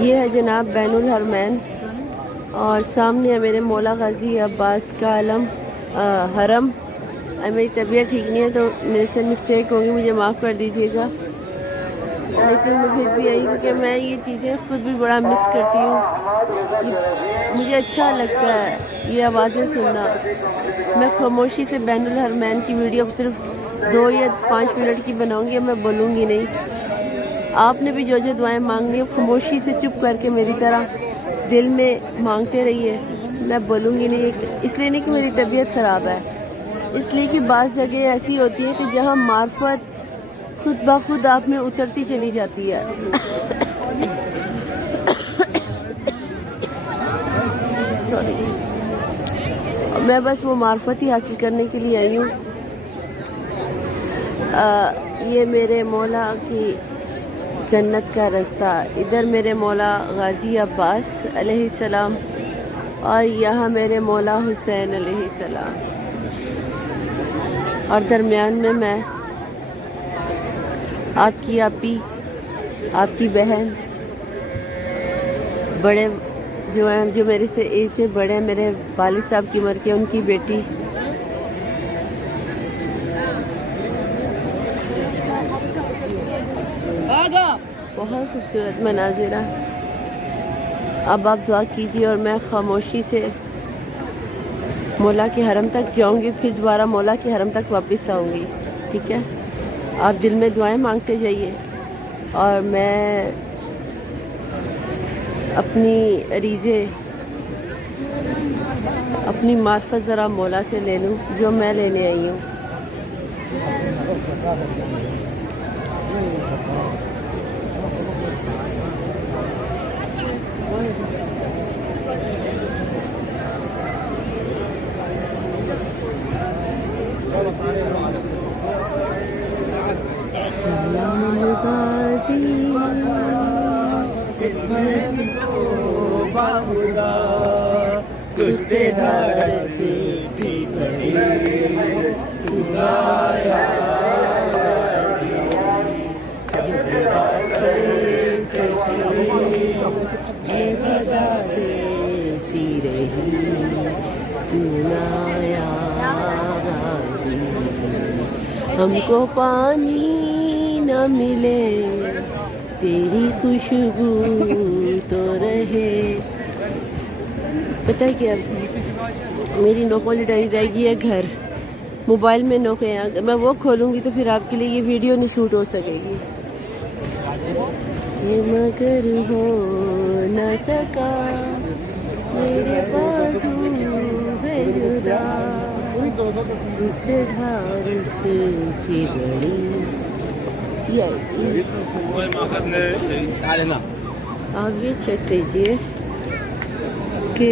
ये है जनाब बैनुल हरमैन और सामने है मेरे मौला गाजी अब्बास का आलम हरम। मेरी तबीयत ठीक नहीं है तो मेरे से मिस्टेक होगी, मुझे माफ़ कर दीजिएगा। लेकिन मैं फिर भी आई क्योंकि मैं ये चीज़ें खुद भी बड़ा मिस करती हूँ। मुझे अच्छा लगता है ये आवाज़ें सुनना। मैं खामोशी से बैनुल हरमैन की वीडियो सिर्फ 2 या 5 मिनट की बनाऊँगी, मैं बोलूँगी नहीं। आपने भी जो जो दुआएं मांगनी है खामोशी से चुप करके मेरी तरह दिल में मांगते रहिए, मैं बोलूँगी नहीं। इसलिए नहीं कि मेरी तबीयत ख़राब है, इसलिए कि बाज़ जगह ऐसी होती है कि जहाँ मार्फत खुद ब खुद आप में उतरती चली जाती है। सॉरी, मैं बस वो मार्फत ही हासिल करने के लिए आई हूँ। ये मेरे मौला की जन्नत का रास्ता, इधर मेरे मौला गाजी अब्बास अलैहिस्सलाम और यहाँ मेरे मौला हुसैन अलैहिस्सलाम, और दरमियान में मैं आपकी आपी, आपकी बहन, बड़े जो हैं, जो मेरे से एज से बड़े हैं, मेरे वालिद साहब की उम्र के, उनकी बेटी। बहुत खूबसूरत मनाजिर है। अब आप दुआ कीजिए और मैं खामोशी से मौला के हरम तक जाऊंगी, फिर दोबारा मौला के हरम तक वापस आऊंगी। ठीक है, आप दिल में दुआएं मांगते जाइए और मैं अपनी अरीज़े, अपनी मार्फत ज़रा मौला से ले लूँ जो मैं लेने आई हूँ। हमको पानी न मिले तेरी खुशबू तो रहे। पता है क्या, मेरी नो कॉल डायरी रहेगी है घर, मोबाइल में नो है, अगर मैं वो खोलूँगी तो फिर आपके लिए ये वीडियो नहीं शूट हो सकेगी। ये मगर हो न सका मेरे पास है जुदा, दूसरे धार से भी बड़ी। आप ये चेक कीजिए कि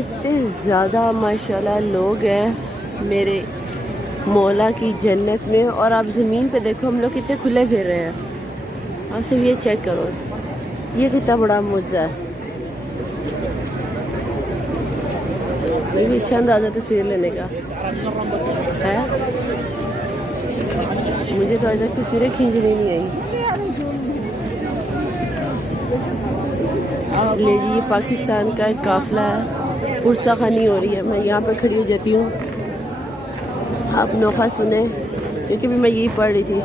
इतने ज़्यादा माशाल्लाह लोग हैं मेरे मौला की जन्नत में, और आप ज़मीन पे देखो हम लोग कितने खुले फिर रहे हैं। आप सिर्फ ये चेक करो, ये कितना बड़ा मुआवजा है। मैं भी अच्छा अंदाज़ा तस्वीर लेने का है, मुझे तो आज तक तस्वीरें खींचनी नहीं आई। ले जी, ये पाकिस्तान का एक काफिला है, पुरसा खानी हो रही है। मैं यहाँ पे खड़ी हो जाती हूँ, आप नोखा सुने क्योंकि भी मैं यही पढ़ रही थी।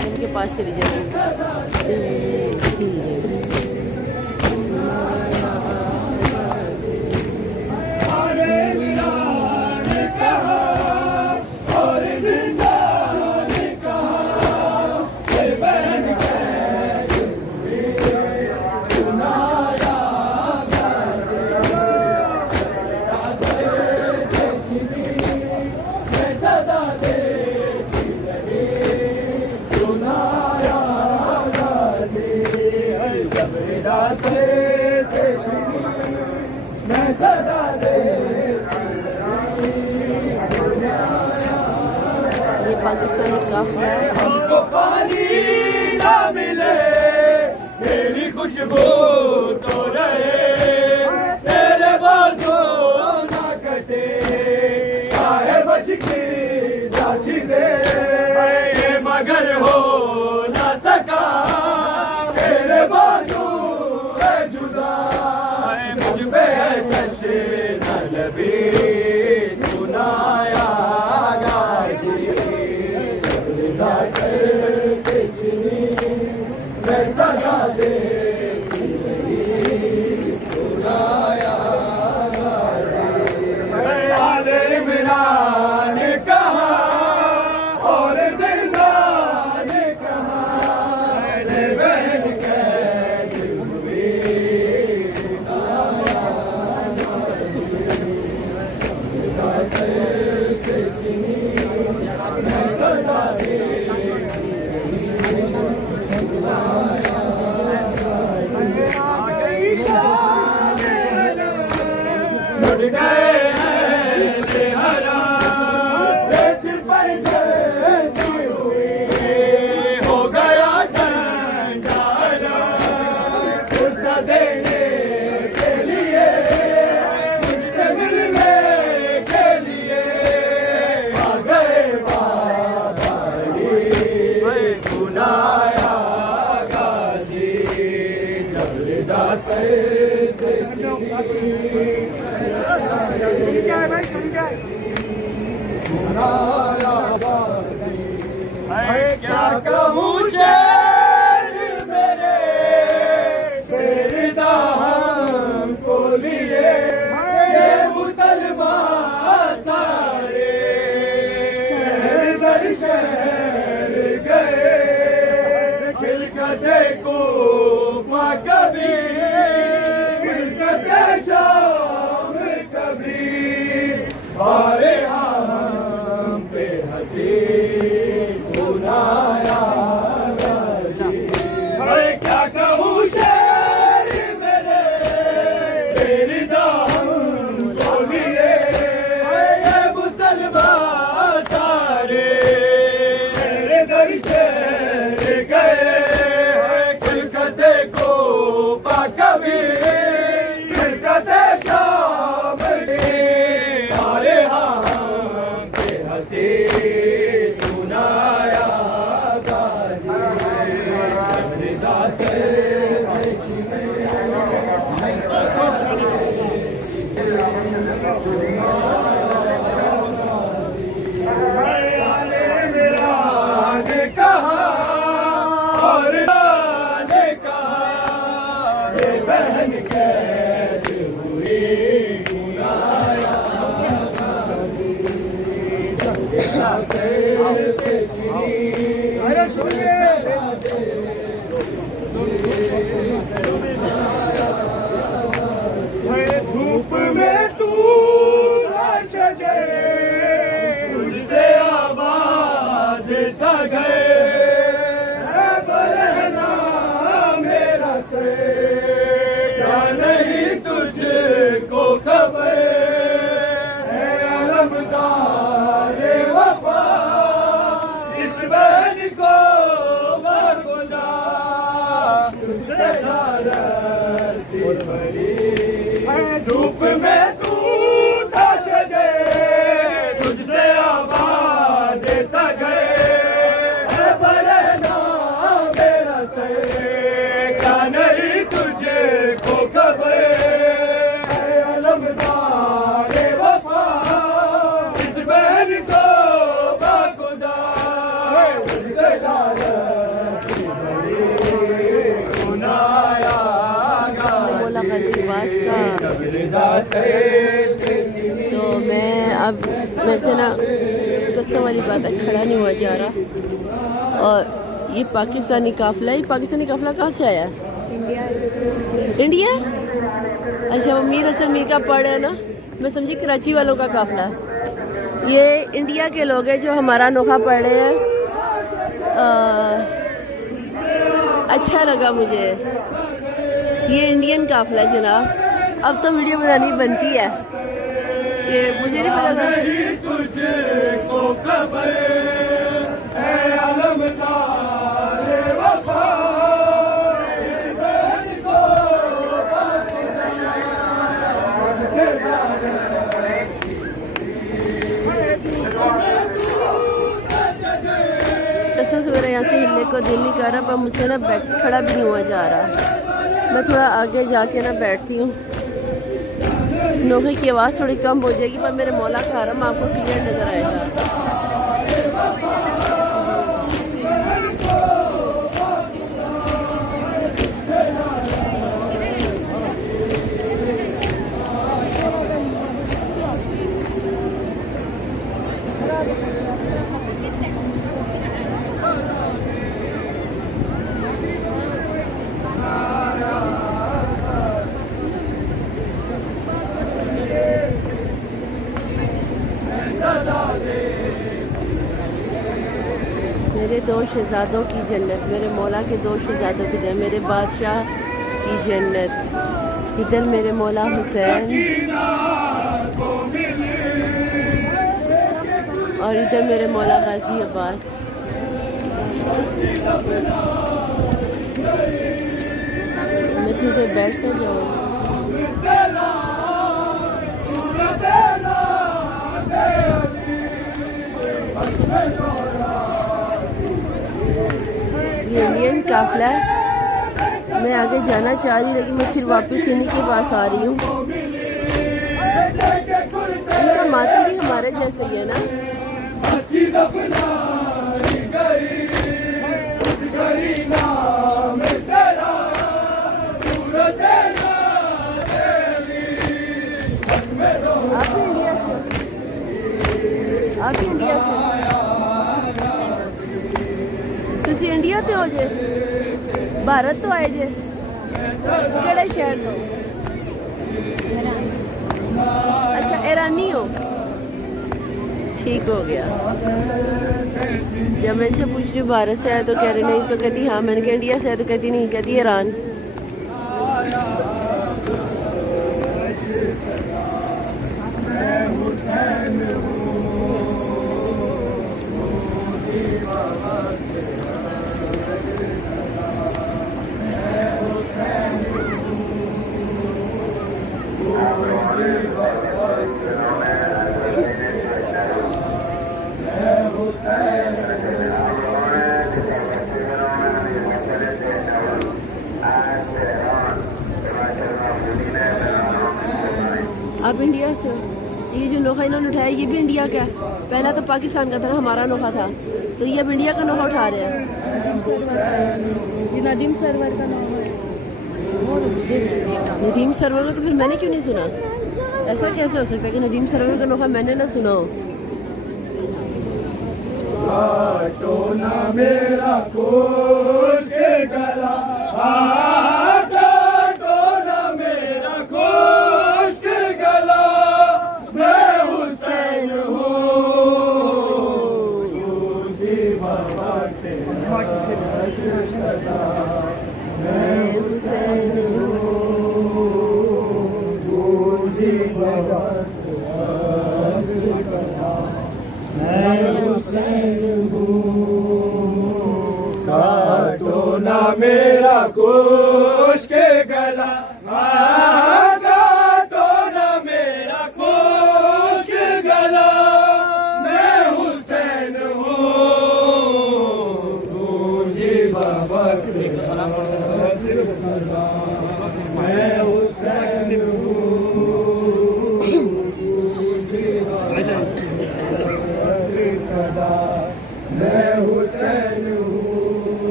उनके पास चली जाती। पाकिस्तान काफिला है। हमको पानी ना मिले तेरी खुशबू तो रहे, तेरे बाद चढ़ गए हैं हरा पेट पर चढ़ती हुई हो गया ठंडारा फुर्सत देने के लिए तुझसे मिलने के लिए आ गए बाबा बुलाया गाजी जबरदा से क्या कहूँ शेर मेरे तेरी दाम को लिए ये मुसलमान सारे शहर दर शहर गए खिलकते को कभी खिलकते शाम कभी बारे हम पे हंसी बुलाया मैं क्या कहूँ शेर मेरे तेरी दाम को लिए ये मुसलमान सारे शहर दर शहर गए खिलकते को कभी खिलकते शाम अरे हम पे हंसी सुनाया बहन कैद हुई बुलाया अरे सुनिए धूप में तू सजे तुझसे आबाद था गए बरहना मेरा से नहीं तुझको खबर है अलमदार वफा इस बहन को खुदा तुझसे नाराज़ी बड़ी धूप में तू था सजे तुझसे आबाद था गए है बरहना मेरा से क्या नहीं तुझे को खबर है अलमदार वफा इस बहन को बाखुदा तुझसे नाराज़ी बड़ी सुनाया मौला गाजी बास का। तो मैं अब मेरे से ना कसम वाली बात है, खड़ा नहीं हुआ जा रहा। और ये पाकिस्तानी काफिला, ये पाकिस्तानी काफिला कहाँ से आया है? इंडिया। अच्छा, वो मीर हसन मीर का पढ़ है ना, मैं समझी कराची वालों का काफिला है। ये इंडिया के लोग हैं जो हमारा अनोखा पढ़ रहे हैं। अच्छा लगा मुझे। ये इंडियन काफिला है जनाब। अब तो वीडियो बनानी बनती है, ये मुझे नहीं पता था। तुझको खबर है अलमदार वफा इस बहन को कसम से मेरा यहाँ से हिलने को दिल नहीं कर रहा, पर मुझसे ना खड़ा भी नहीं हुआ जा रहा। मैं थोड़ा आगे जाके ना बैठती हूँ, नोखे की आवाज़ थोड़ी कम हो जाएगी, पर मेरे मौला का हरम आपको क्लियर नज़र आएगा। मेरे दो शहजादों की जन्नत, मेरे मौला के दो शहजादों की जन्नत, मेरे बादशाह की जन्नत। इधर मेरे मौला हुसैन और इधर मेरे मौला गाजी अब्बास। मैं थोड़ी देर बैठ कर जाऊँ। ये इंडियन काफिला है। मैं आगे जाना चाह रही, लेकिन मैं फिर वापस इन्हीं के पास आ रही हूँ। इनका माता भी हमारे जैसे ही है ना। आप इंडिया से तुसी इंडिया ते हो जे, भारत तो आए जे, केड़े शहर तो? अच्छा, ईरानी हो, ठीक हो गया। जब मैं इनसे पूछ रही भारत से आए तो कह रहे नहीं, तो कहती हाँ। मैंने कहा इंडिया से आए तो कहती नहीं, कहती ईरान। आप इंडिया से हो? ये जो नोखा इन्होंने उठाया ये भी इंडिया का है? पहला तो पाकिस्तान का था ना, हमारा नोखा था, तो ये अब इंडिया का नोखा उठा रहे हैं। नदीम सरवर का नाम है। नदीम सरवर को तो फिर मैंने क्यों नहीं सुना? ऐसा कैसे हो सकता है कि नदीम सरवर का नोखा मैंने ना सुना हो? काटो ना मेरा कोस के गला, काटो ना मेरा कोस के गला, मैं हुसैन हूँ बाबा के सदा, मैं हुसैन हूँ बाबा के सदा, मैं हुसैन हूँ। काटो ना मेरा कोश के गला, काटो ना मेरा कोश के गला, मैं हुसैन हूँ तुझे बाबा से सदा, मैं हुसैन हूँ सदा, मैं हुसैन हूँ।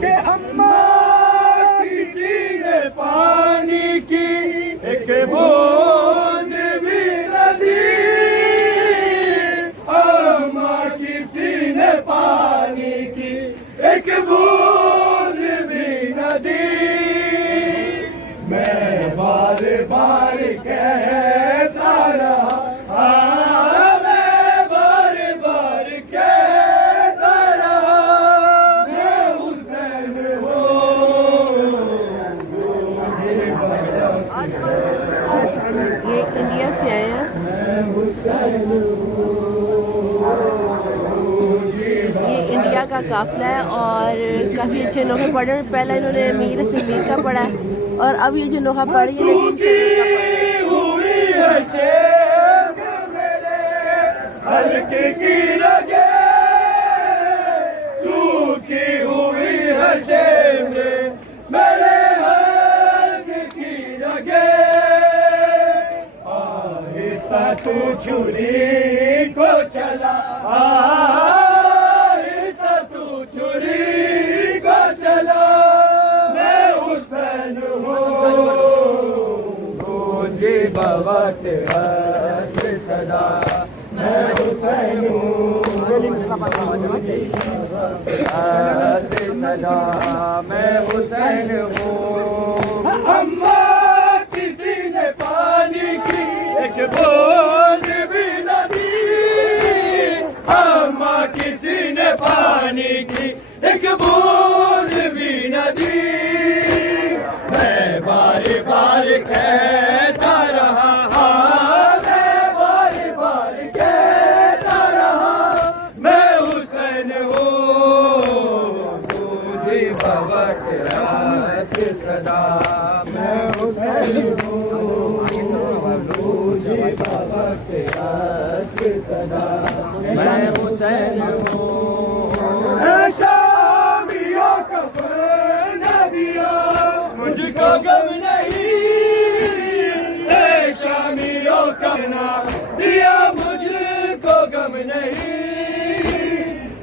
के अम्मा किसी ने पानी की एक बूंद भी न दी, अम्मा किसी ने पानी की एक बूंद भी न दी। मैं बार बार कहता रहा, ये इंडिया से आए हैं। ये इंडिया का काफिला है और काफ़ी अच्छे नोखे पढ़े हैं। पहला इन्होंने मीर से मीर का पढ़ा है और अब ये जो नोखा पढ़ ये नदीम से हल्के की रगे सूखी हुई है शेमरे, मेरे हल्के की रगे, आहिस्ता तू छुरी को चला, आहिस्ता तू छुरी को चला, मैं हुसैन हूँ गूंजे बाबा तेरा से सदा, मैं हुसैन हूँ से सदा, मैं हुसैन हूँ। अम्मा किसी ने पानी की एक बूंद भी न दी, अम्मा किसी ने पानी की एक बूंद भी न दी। मैं बार बार कहता रहा, मैं बार बार कहता रहा, सदा मैं हुसैन हूँ। ऐ शामियों कफन न दिया मुझको गम नहीं, ऐ शामियों कफन न दिया मुझको गम नहीं।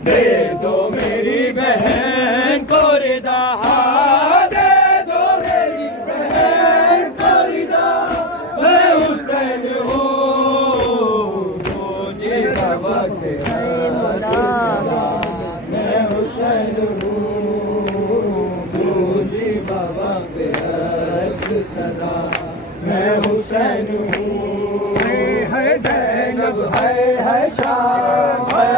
दे दो मेरी बहन को रिदा, दे दो मेरी बहन को रिदा, मैं हुसैन हूँ मुझे वक्त मैं हुसैन हूँ मुझे वक्त सदा मैं हुसैन हूँ। है ज़ैनब है शाम है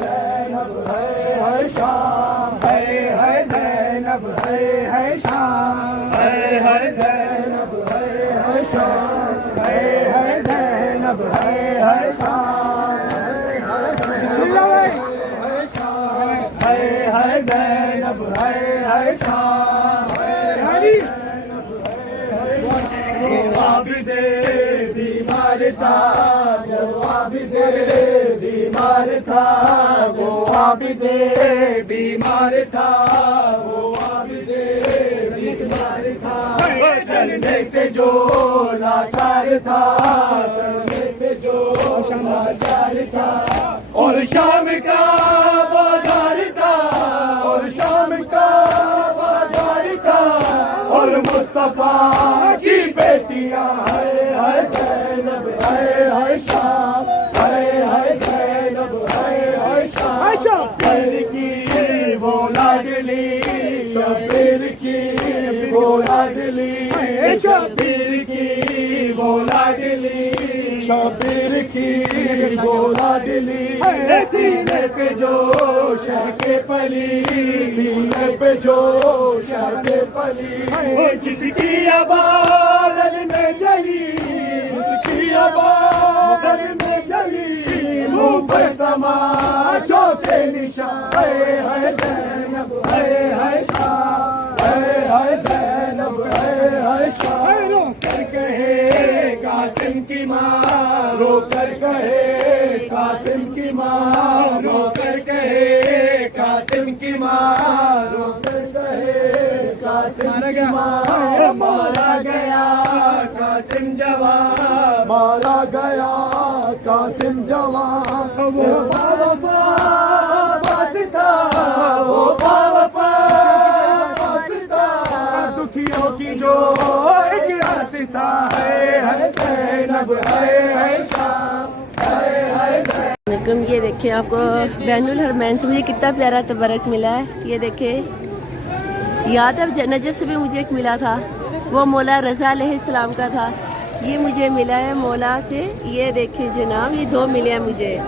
ज़ैनब है शाम है ज़ैनब है शाम है ज़ैनब है शाम है ज़ैनब है शाम है ज़ैनब है शाम। जवाब दे बीमार था, जवाब दे बीमार था, जवाब दे बीमार था, जवाब दे बीमार था। चलने से जो लाचार था, चलने से जो लाचार था, और शाम का बाजार था, और शाम का बाजार था, और मुस्तफा की बेटियां है ज़ैनब है शाम है ज़ैनब है शाम। शब्बीर की वो लाडली, शब्बीर की वो लाडली, शब्बीर की वो लाडली, शब्बीर की वो लाडली। सीने पे जो शहके पली, सीने पे जो शहके पली, जिसकी आवाज़ में जली, जिसकी आवाज़ में जली, मुँह पर तमाचों के निशान है ज़ैनब है शाम है ज़ैनब है शाम। रो कर कहे कासिम की माँ, रो कर कहे कासिम की माँ, रो कर कहे कासिम की माँ, रो कर कहे कासिम की माँ। मारा गया कासिम जवान, मारा गया कासिम जवान, वो बावफा वास्ता, वो बावफा वास्ता, दुखियों की जो एक रास्ता है ज़ैनब है शाम है ज़ैनब। ये देखिए आपको बैनुल हरमैन से मुझे कितना प्यारा तबरक मिला है। ये देखिए याद है नजफ से भी मुझे एक मिला था, वो मौला रज़ा अलैहिस्सलाम का था। ये मुझे मिला है मौला से। ये देखिए जनाब, ये दो मिले हैं मुझे,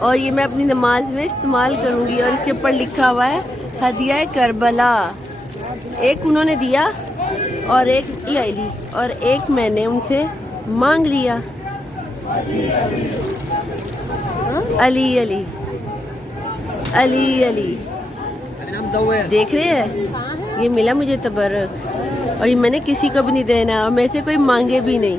और ये मैं अपनी नमाज में इस्तेमाल करूँगी। और इसके ऊपर लिखा हुआ है हदिया करबला। एक उन्होंने दिया और एक ले ली, और एक मैंने उनसे मांग लिया। अली अली अली अली, देख रहे हैं, ये मिला मुझे तबरक, और ये मैंने किसी को भी नहीं देना, और मेरे से कोई मांगे भी नहीं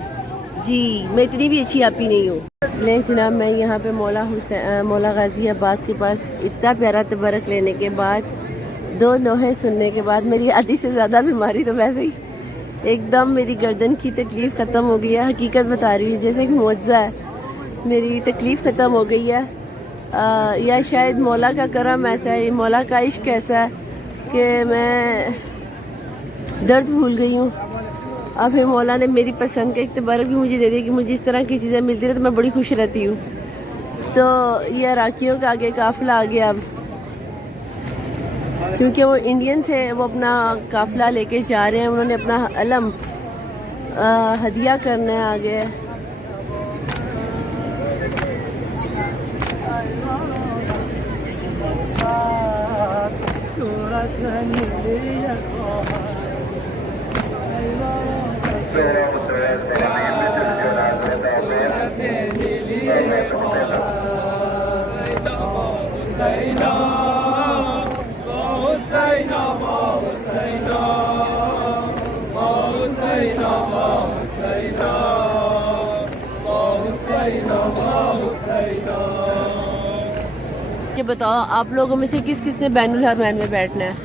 जी। मैं इतनी भी अच्छी आपी नहीं हूँ। लेकिन जनाब मैं यहाँ पे मौला गाजी अब्बास के पास इतना प्यारा तबरक लेने के बाद, दो लोहे सुनने के बाद, मेरी आधी से ज़्यादा बीमारी तो वैसे ही एकदम मेरी गर्दन की तकलीफ़ ख़त्म हो गई है। हकीकत बता रही हूँ, जैसे कि मुआवजा है, मेरी तकलीफ़ ख़त्म हो गई है। या शायद मौला का करम ऐसा है, मौला का इश्क ऐसा है कि मैं दर्द भूल गई हूँ। अब फिर मौला ने मेरी पसंद का एक तबरक भी मुझे दे दिया कि मुझे इस तरह की चीज़ें मिलती रही तो मैं बड़ी खुश रहती हूँ। तो ये अराकियों का आगे काफ़िला आ गया अब, क्योंकि वो इंडियन थे, वो अपना काफ़िला लेके जा रहे हैं, उन्होंने अपना अलम हदिया करना है आगे। Husaina, मुझे बताओ, आप लोगों में से किस किस ने बैनुल हरमैन में बैठना है?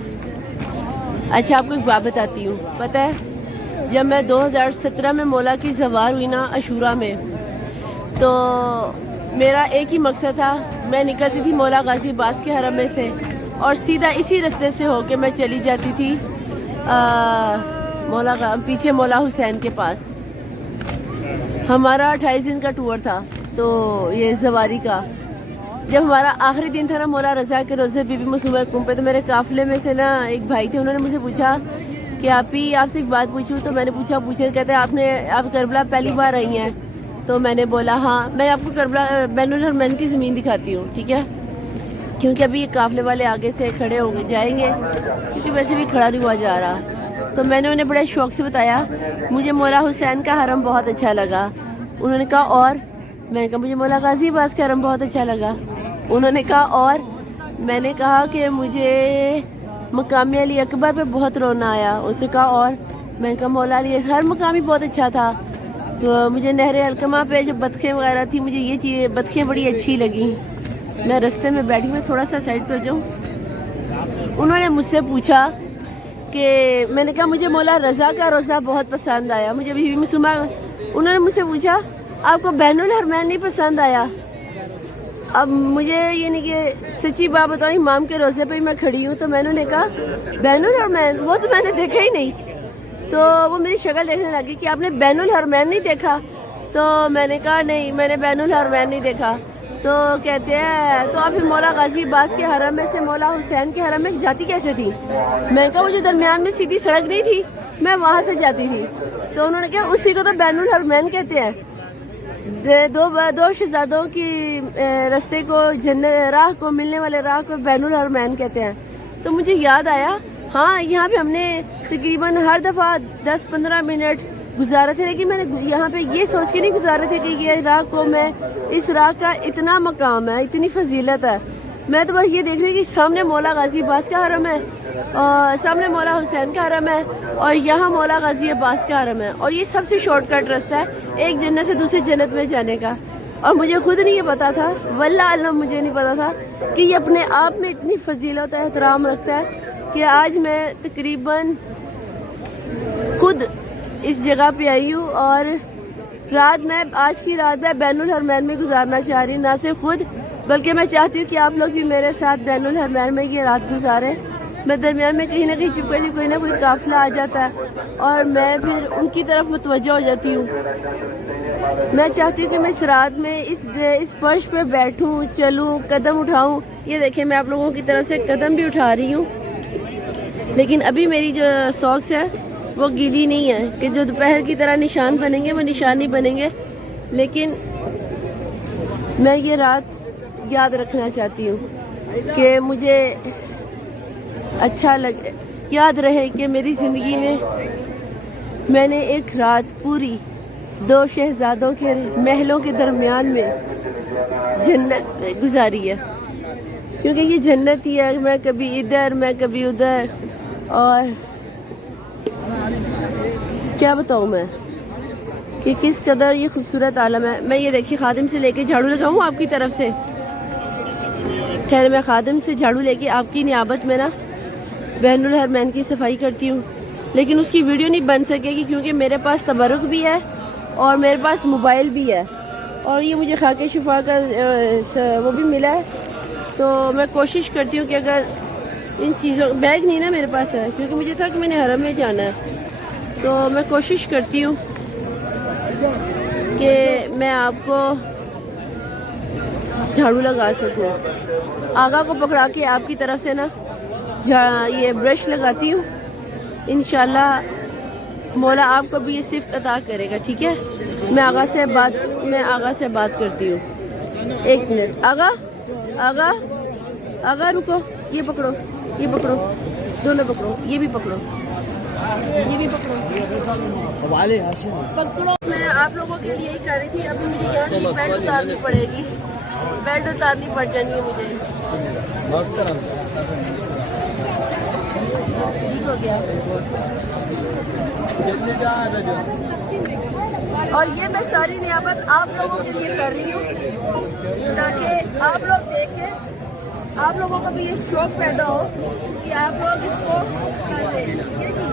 अच्छा, आपको एक बात बताती हूँ। पता है, जब मैं 2017 में मौला की ज़वार हुई ना अशूरा में, तो मेरा एक ही मकसद था। मैं निकलती थी मौला गाजी अब्बास के हरम में से और सीधा इसी रास्ते से होके मैं चली जाती थी पीछे मौला हुसैन के पास। हमारा 28 दिन का टूर था, तो ये ज़वारी का जब हमारा आखिरी दिन था ना मौला रज़ा के रोज़े बीबी मसलूमा कुम पे, तो मेरे काफ़िले में से ना एक भाई थे, उन्होंने मुझे पूछा कि आपसे एक बात पूछूं। तो मैंने पूछे कहते आप करबला पहली बार आई हैं? तो मैंने बोला हाँ। मैं आपको करबला बैनुल हरमैन की ज़मीन दिखाती हूँ, ठीक है? क्योंकि अभी ये काफ़िले वाले आगे से खड़े होंगे जाएंगे, क्योंकि वैसे भी खड़ा नहीं हुआ जा रहा। तो मैंने उन्हें बड़े शौक़ से बताया मुझे मौला हुसैन का हरम बहुत अच्छा लगा। उन्होंने कहा और? मैंने कहा मुझे मौला गाजी अब्बास का हरम बहुत अच्छा लगा। उन्होंने कहा और? मैंने कहा कि मुझे मकाम अली अकबर पे बहुत रोना आया। उसने कहा और? मैंने कहा मौला अली हर मकाम ही बहुत अच्छा था। तो मुझे नहर अलकमा पे जो बतखें वगैरह थी, मुझे ये चीज़ें बतखें बड़ी अच्छी लगी। मैं रास्ते में बैठी, मैं थोड़ा सा साइड पे हो जाऊँ। उन्होंने मुझसे पूछा कि मैंने कहा मुझे मौला रज़ा का रोज़ा बहुत पसंद आया, मुझे बीबी मसलूमा। उन्होंने मुझसे पूछा आपको बैनुल हरमैन नहीं पसंद आया? अब मुझे ये नहीं कि सच्ची बात बताऊँ, इमाम के रोज़े पे ही मैं खड़ी हूँ। तो मैंने कहा बैनुल हरमैन वो तो मैंने देखा ही नहीं। तो वो मेरी शक्ल देखने लगी कि आपने बैनुल हरमैन नहीं देखा? तो मैंने कहा नहीं, मैंने बैनुल हरमैन नहीं देखा। तो कहते हैं तो आप फिर मौला गाजी अब्बास के हरम में से मौला हुसैन के हरम में जाती कैसे थी? मैं कहा वो जो दरमियान में सीधी सड़क नहीं थी, मैं वहाँ से जाती थी। तो उन्होंने कहा उसी को तो बैनुल हरमैन कहते हैं। दो शहजादों की रास्ते को राह को मिलने वाले राह को बैनुल हरमैन कहते हैं। तो मुझे याद आया, हाँ यहाँ पे हमने तकरीबन हर दफ़ा 10-15 मिनट गुजारे थे, लेकिन मैंने यहाँ पे ये सोच के नहीं गुजारे थे कि ये राह को मैं इस राह का इतना मकाम है, इतनी फजीलत है। मैं तो बस ये देख रही कि सामने मौला गाजी अब्बास का हरम है और सामने मौला हुसैन का हरम है और यहाँ मौला गाजी अब्बास का हरम है, और ये सबसे शॉर्टकट रास्ता है एक जन्नत से दूसरी जन्नत में जाने का। और मुझे खुद नहीं ये पता था, वल्लाह अल्लाह मुझे नहीं पता था कि ये अपने आप में इतनी फजीलत और एहतराम रखता है कि आज मैं तकरीबन खुद इस जगह पे आई हूँ और आज की रात मैं बैनुल हरमैन में गुजारना चाह रही हूँ। ना सिर्फ खुद, बल्कि मैं चाहती हूँ कि आप लोग भी मेरे साथ बैनुल हरमैन में ये रात गुजारें। मैं दरमियान में कहीं ना कहीं चुपकर कोई ना कोई काफिला आ जाता है और मैं फिर उनकी तरफ मुतवज्जो हो जाती हूँ। मैं चाहती हूँ कि मैं इस रात में इस फर्श पे बैठूँ, चलूँ, कदम उठाऊँ। ये देखिए मैं आप लोगों की तरफ से कदम भी उठा रही हूँ, लेकिन अभी मेरी जो सॉक्स है वो गीली नहीं है कि जो दोपहर की तरह निशान बनेंगे वो निशान नहीं बनेंगे। लेकिन मैं ये रात याद रखना चाहती हूँ कि मुझे अच्छा लगे, याद रहे कि मेरी ज़िंदगी में मैंने एक रात पूरी 2 शहजादों के महलों के दरमियान में जन्नत गुजारी है। क्योंकि ये जन्नत ही है, मैं कभी इधर मैं कभी उधर, और क्या बताऊँ मैं कि किस कदर ये खूबसूरत आलम है। मैं ये देखिए खादिम से लेके झाड़ू लगाऊँ आपकी तरफ से। खैर मैं खादिम से झाड़ू लेके आपकी नियाबत में ना बैनुल हरमैन की सफाई करती हूँ, लेकिन उसकी वीडियो नहीं बन सकेगी क्योंकि मेरे पास तबरुक भी है और मेरे पास मोबाइल भी है और ये मुझे खाके शिफा का वो भी मिला है। तो मैं कोशिश करती हूँ कि अगर इन चीज़ों बैग नहीं ना मेरे पास है क्योंकि मुझे था कि मैंने हरम में जाना है, तो मैं कोशिश करती हूँ कि मैं आपको झाड़ू लगा सकूँ। आगा को पकड़ा के आपकी तरफ से ना ये ब्रश लगाती हूँ। इंशाल्लाह मौला आपको भी ये सिफ्त अता करेगा, ठीक है? मैं आगा से बात करती हूँ। 1 मिनट। आगा रुको, ये पकड़ो, दोनों पकड़ो, ये भी पकड़ो। मैं आप लोगों के लिए ही कर रही थी। अभी मुझे यहाँ से बेल्ट उतारनी पड़ेगी, बेल्ट उतारनी पड़ जानी है मुझे। ठीक हो गया। और ये मैं सारी नियामत आप लोगों के लिए कर रही हूँ ताकि आप लोग देखें आप लोगों का भी ये शौक पैदा हो कि आप लोग इसको कर रहे हैं, ठीक है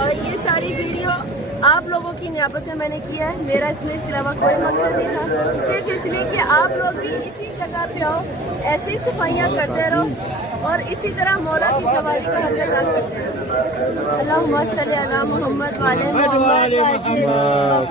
और ये सारी वीडियो आप लोगों की नियाबत में मैंने किया है। मेरा इसमें इसके अलावा कोई मकसद नहीं था, सिर्फ इसलिए कि आप लोग भी इसी जगह पे आओ, ऐसी सफाइयाँ करते रहो और इसी तरह मौला की सवारी का हक अदा करते रहो। अल्लाहुम्मा सल्ली अला मोहम्मद वाले मोहम्मद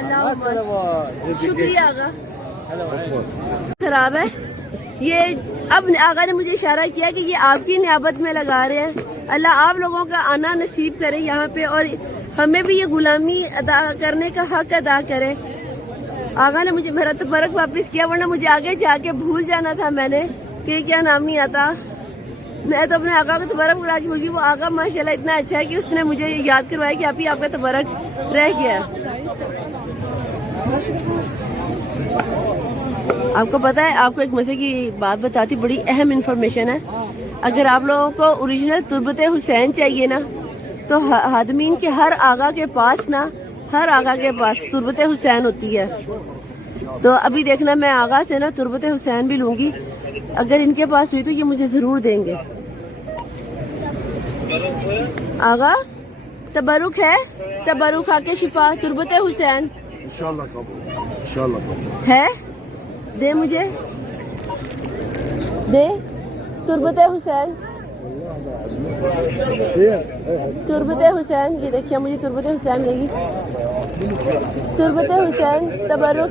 अल्लाहुम्मा। शुक्रिया आगा। खराब है ये। अब आगा ने मुझे इशारा किया कि ये आपकी नियाबत में लगा रहे हैं। अल्लाह आप लोगों का आना नसीब करे यहाँ पे और हमें भी ये गुलामी अदा करने का हक अदा करे। आगा ने मुझे मेरा तबरक वापस किया, वरना मुझे आगे जाके भूल जाना था मैंने कि क्या नाम नहीं आता। मैं तो अपने आगा को तबरक बुला के होगी। वो आगा माशाल्लाह इतना अच्छा है कि उसने मुझे याद करवाया कि आप ही आपका तबरक रह गया। आपको पता है, आपको एक मजे की बात बताती, बड़ी अहम इंफॉर्मेशन है। अगर आप लोगों को ओरिजिनल तुर्बत हुसैन चाहिए ना, तो हादमीन के हर आगा के पास ना, हर आगा के पास तुर्बत हुसैन होती है। तो अभी देखना, मैं आगा से ना तुर्बत हुसैन भी लूंगी। अगर इनके पास हुई तो ये मुझे जरूर देंगे। आगा तबरुक है, तबरुक आके शिफा तुर्बत हुसैन इंशाल्लाह कबूल, इंशाल्लाह कबूल है। दे मुझे, दे तुर्बत हुसैन, तुर्बत हुसैन। ये देखिए मुझे तुर्बत हुसैन मिलेगी। तुर्बत हुसैन तबरुक।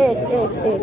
एक एक एक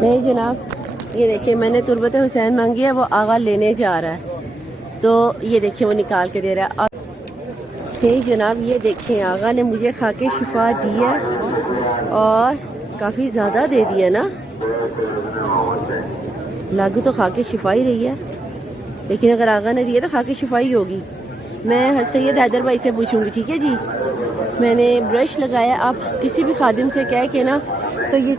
नहीं जनाब, ये देखिए मैंने तुर्बत हुसैन मांगी है, वो आगा लेने जा रहा है। तो ये देखिए वो निकाल के दे रहा है। और नहीं जनाब, ये देखिए आगा ने मुझे खाके शिफा दी है और काफ़ी ज़्यादा दे दिया ना। लागू तो खाके शिफा ही रही है, लेकिन अगर आगा ने दिया तो खाके शिफा ही होगी। मैं सैयद हैदर भाई से पूछूंगी, ठीक है जी। मैंने ब्रश लगाया, आप किसी भी खादिम से कह के ना तो ये